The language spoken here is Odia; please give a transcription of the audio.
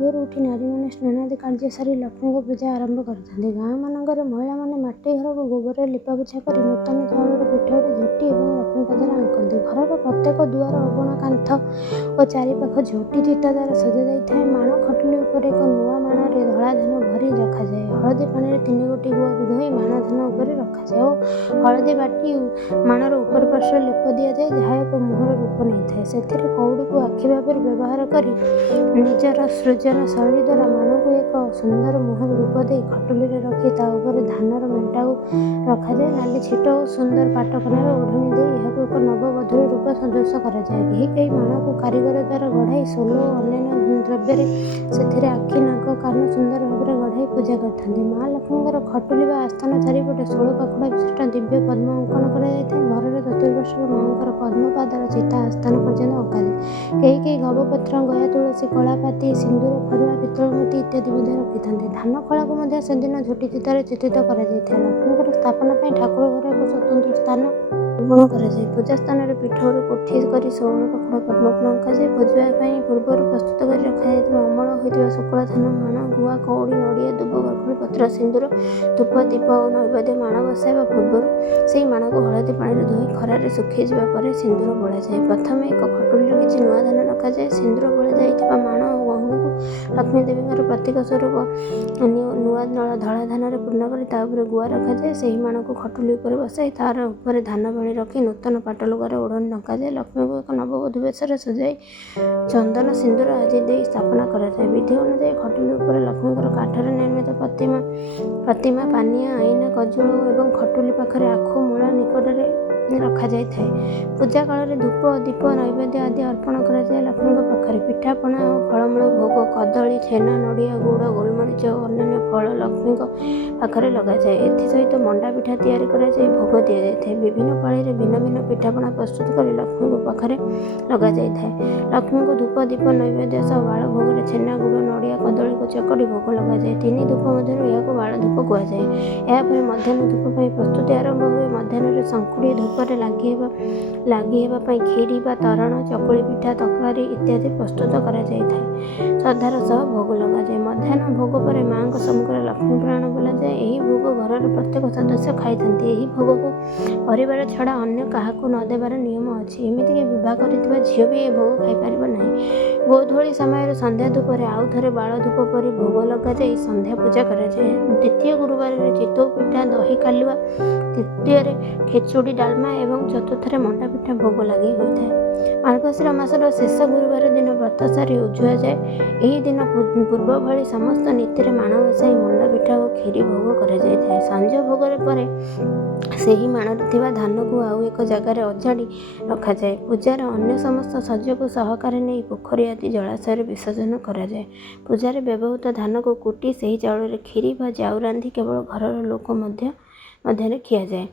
ଭୋରୁ ଉଠି ନାରୀମାନେ ସ୍ନାନାଦି କାର୍ଯ୍ୟ ସାରି ଲକ୍ଷ୍ମୀଙ୍କ ପୂଜା ଆରମ୍ଭ କରିଥାନ୍ତି। ଗାଁମାନଙ୍କରେ ମହିଳାମାନେ ମାଟି ଘରକୁ ଗୋବରରେ ଲିପାପୋଛା କରି ନୂତନ ଚାଉଳର ପିଠଉରେ ଝୋଟି ଏବଂ ଲକ୍ଷ୍ମୀ ପାଦରେ ଆଙ୍କନ୍ତି। ଘରର ପ୍ରତ୍ୟେକ ଦୁଆର, ଅଗଣା, କାନ୍ଥ ଓ ଚାରିପାଖ ଝୋଟି ଚିତା ଦ୍ୱାରା ସଜାଯାଇଥାଏ। ମାଣ ଖଟୁଲି ଉପରେ ଏକ ନୂଆ ମାଣରେ ଧଳା ଧାନ ଭରି ରଖାଯାଏ। ହଳଦୀ ପାଣିରେ 3 ଗୋଟି ଗୁଆକୁ ଧୋଇ ମାଣ ଧାନ ଉପରେ ରଖାଯାଏ ଓ ହଳଦୀ ବାଟି ମାଣର ଉପର ପାର୍ଶ୍ୱରେ ଲେପ ଦିଆଯାଏ, ଯାହା ଏକ ମୋହର ରୂପ ନେଇଥାଏ। ସେଥିରେ କଉଡ଼ିକୁ ଆଖି ଭାବରେ ବ୍ୟବହାର କରି ନିଜର ସୃଜନ ଶୈଳୀ ଦ୍ୱାରା ମାଣକୁ ଏକ ସୁନ୍ଦର ମୋହର ରୂପ ଦେଇ ଖଟୁଲିରେ ରଖି ତା ଉପରେ ଧାନର ମେଣ୍ଟାକୁ ରଖାଯାଏ। ନାଲି ଛିଟ ଓ ସୁନ୍ଦର ପାଟକନାର ଓଢ଼ଣା ଦେଇ ଏହାକୁ ଏକ ନବବଧୂର ରୂପ ସଦୃଶ କରାଯାଏ। କେହି ମାଣକୁ କାରିଗର ଦ୍ୱାରା ଗଢ଼ାଇ ସୋଲ ଓ ଅନ୍ୟାନ୍ୟ ଦ୍ରବ୍ୟରେ ସେଥିରେ ଆଖି, ନାକ, କାନ ସୁନ୍ଦର ଭାବରେ ଗଢ଼ାଇ ପୂଜା କରିଥାନ୍ତି। ମା ଲକ୍ଷ୍ମୀଙ୍କର ଖଟୁଲି ବା ଆସ୍ଥାନ ଚାରିପଟେ 16 ପାଖୁଡ଼ା ବିଶିଷ୍ଟ ଦିବ୍ୟ ପଦ୍ମ ଅଙ୍କନ କରାଯାଇଥାଏ। ଘରର ଚତୁଃପାର୍ଶ୍ୱରେ ମାଙ୍କର ପଦ୍ମପାଦର ଚିତା ଆସ୍ଥାନ ପର୍ଯ୍ୟନ୍ତ ଅଙ୍କାଯାଏ। କେହି ଗବପତ୍ର, ଗୟା ତୁଳସୀ, କଳାପାତି, ସିନ୍ଦୁର, ଫରୁଆ, ପିତ୍ତଳ ମୋତି ଇତ୍ୟାଦି ମଧ୍ୟ ରଖିଥାନ୍ତି। ଧାନ ଖଳାକୁ ମଧ୍ୟ ସେଦିନ ଝୋଟି ଚିତାରେ ଚିତ୍ରିତ କରାଯାଇଥାଏ। ଲକ୍ଷ୍ମୀଙ୍କର ସ୍ଥାପନା ପାଇଁ ଠାକୁର ଘର ଏକ ସ୍ୱତନ୍ତ୍ର ସ୍ଥାନ ନିର୍ମାଣ କରାଯାଏ। ପୂଜା ସ୍ଥାନରେ ପିଠଉରେ କୋଠି କରି 16 ପାଖୁଡ଼ା ପଦ୍ମଫୁଲ ଅଙ୍କାଯାଏ। ପୂଜା ପାଇଁ ପୂର୍ବରୁ ପ୍ରସ୍ତୁତ କରି ରଖାଯାଇଥିବା ଅମଳ ହୋଇଥିବା ଶୁକ୍ଳ ଧାନ, ମାଣ, ଗୁଆ, କଉଡ଼ି, ନଡ଼ିଆ, ଦୁବ, ବରକୋଳି ପତ୍ର, ସିନ୍ଦୁର, ଧୂପ, ଦୀପ ଓ ନୈବେଦ୍ୟ ମାଣ ବସାଇବା ପୂର୍ବରୁ ସେହି ମାଣକୁ ହଳଦୀ ପାଣିରେ ଧୋଇ ଖରାରେ ଶୁଖିଯିବା ପରେ ସିନ୍ଦୁର ବୋଳାଯାଏ। ପ୍ରଥମେ ଏକ ଖଟୁଲିରେ କିଛି ନୂଆ ଧାନ ରଖାଯାଏ। ସିନ୍ଦୁର ବୋଳାଯାଇଥିବା ମାଣ ଓ ଗହଣାକୁ ଲକ୍ଷ୍ମୀ ଦେବୀଙ୍କର ପ୍ରତୀକ ସ୍ୱରୂପ ନୂଆ ଧଳା ଧାନରେ ପୂର୍ଣ୍ଣ କରି ତା ଉପରେ ଗୁଆ ରଖାଯାଏ। ସେହି ମାଣକୁ ଖଟୁଲି ଉପରେ ବସାଇ ତାର ଉପରେ ଧାନ ପାଣି ରଖି ନୂତନ ପାଟଲୁଗାରେ ଓଢ଼ଣା ଢଙ୍କାଯାଏ। ଲକ୍ଷ୍ମୀଙ୍କୁ ଏକ ନବବଧୂ ବେଶରେ ସଜାଇ ଚନ୍ଦନ ସିନ୍ଦୁର ଆଦି ଦେଇ ସ୍ଥାପନା କରାଯାଏ। ବିଧି ଅନୁଯାୟୀ ଖଟୁଲି ଉପରେ ଲକ୍ଷ୍ମୀଙ୍କର କାଠରେ ନିର୍ମିତ ପ୍ରତିମା, ପାନିଆ, ଆଇନା, କଜଳ ଏବଂ ଖଟୁଲି ପାଖରେ ଆଖୁ ମୂଳ ନିକଟରେ ରଖାଯାଇଥାଏ। ପୂଜା କାଳରେ ଧୂପ, ଦୀପ, ନୈବେଦ୍ୟ ଆଦି ଅର୍ପଣ କରାଯାଏ। ଲକ୍ଷ୍ମୀଙ୍କ ପାଖରେ ପିଠାପଣା ଓ ଫଳମୂଳ ଭୋଗ, କଦଳୀ, ଛେନା, ନଡ଼ିଆ, ଗୁଡ଼, ଗୋଲମରିଚ ଓ ଅନ୍ୟାନ୍ୟ ଫଳ ଲକ୍ଷ୍ମୀଙ୍କ ପାଖରେ ଲଗାଯାଏ। ଏଥିସହିତ ମଣ୍ଡା ପିଠା ତିଆରି କରାଯାଇ ଭୋଗ ଦିଆଯାଇଥାଏ। ବିଭିନ୍ନ ପାଳିରେ ଭିନ୍ନ ଭିନ୍ନ ପିଠାପଣା ପ୍ରସ୍ତୁତ କରି ଲକ୍ଷ୍ମୀଙ୍କ ପାଖରେ ଲଗାଯାଇଥାଏ। ଲକ୍ଷ୍ମୀଙ୍କୁ ଧୂପ, ଦୀପ, ନୈବେଦ୍ୟ ସହ ବାଳ ଭୋଗରେ ଛେନା, ଗୁଡ଼, ନଡ଼ିଆ, କଦଳୀକୁ ଚକଟି ଭୋଗ ଲଗାଯାଏ। 3 ଧୂପ ମଧ୍ୟରୁ ଏହାକୁ ବାଳ ଧୂପ କୁହାଯାଏ। ଏହାପରେ ମଧ୍ୟାହ୍ନ ଧୂପ ପାଇଁ ପ୍ରସ୍ତୁତି ଆରମ୍ଭ ହୁଏ। ମଧ୍ୟାହ୍ନରେ ଶଙ୍ଖୁଡ଼ି ଧୂପରେ ଲାଗି ହେବା ପାଇଁ କ୍ଷୀରି ବା ତରଣ, ଚକୁଳି ପିଠା, ତରକାରୀ ଇତ୍ୟାଦି ପ୍ରସ୍ତୁତ କରାଯାଇଥାଏ। ଶ୍ରଦ୍ଧାର ସହ ଭୋଗ ଲଗାଯାଏ। ମଧ୍ୟାହ୍ନ ଭୋଗ ପରେ ମାଙ୍କ ସମ୍ମୁଖରେ ଲକ୍ଷ୍ମୀ ପୁରାଣ ବୋଲାଯାଏ। ଏହି ଭୋଗ ଘରର ପ୍ରତ୍ୟେକ ସଦସ୍ୟ ଖାଇଥାନ୍ତି। ଏହି ଭୋଗକୁ ପରିବାର ଛଡ଼ା ଅନ୍ୟ କାହାକୁ ନ ଦେବାର ନିୟମ ଅଛି। ଏମିତିକି ବିବାହ କରିଥିବା ଝିଅ ବି ଏ ଭୋଗ ଖାଇପାରିବ ନାହିଁ। ଗୋଧୂଳି ସମୟରେ ସନ୍ଧ୍ୟା ଧୂପରେ ଆଉ ଥରେ ବାଳ ଧୂପ ପରି ଭୋଗ ଲଗାଯାଇ ସନ୍ଧ୍ୟା ପୂଜା କରାଯାଏ। ଦ୍ୱିତୀୟ ଗୁରୁବାରରେ ଚିତଉ ପିଠା, ଦହି କାଲୁଆ, ତୃତୀୟରେ ଖେଚୁଡ଼ି ଡାଲମା ଏବଂ ଚତୁର୍ଥରେ ମଣ୍ଡା ପିଠା ଭୋଗ ଲାଗି ହୋଇଥାଏ। ମାର୍ଗଶିର ମାସର ଶେଷ ଗୁରୁବାର ଦିନ ବ୍ରତ ସାରି ଉଝୁଆଯାଏ। ଏହି ଦିନ ପୂର୍ବ ଭଳି ସମସ୍ତ ନୀତିରେ ମାଣ ବସାଇ ମଣ୍ଡା ପିଠା ଓ କ୍ଷୀରି ଭୋଗ କରାଯାଇଥାଏ। ସଞ୍ଜ ଭୋଗରେ ପରେ ସେହି ମାଣରେ ଥିବା ଧାନକୁ ଆଉ ଏକ ଜାଗାରେ ଅଜାଡ଼ି ରଖାଯାଏ। ପୂଜାର ଅନ୍ୟ ସମସ୍ତ ସଜକୁ ସହକାରେ ନେଇ ପୋଖରୀ ଆଦି ଜଳାଶୟରେ ବିସର୍ଜନ କରାଯାଏ। ପୂଜାରେ ବ୍ୟବହୃତ ଧାନକୁ କୁଟି ସେହି ଚାଉଳରେ କ୍ଷୀରି ବା ଜାଉ ରାନ୍ଧି କେବଳ ଘରର ଲୋକ ମଧ୍ୟରେ ଖିଆଯାଏ।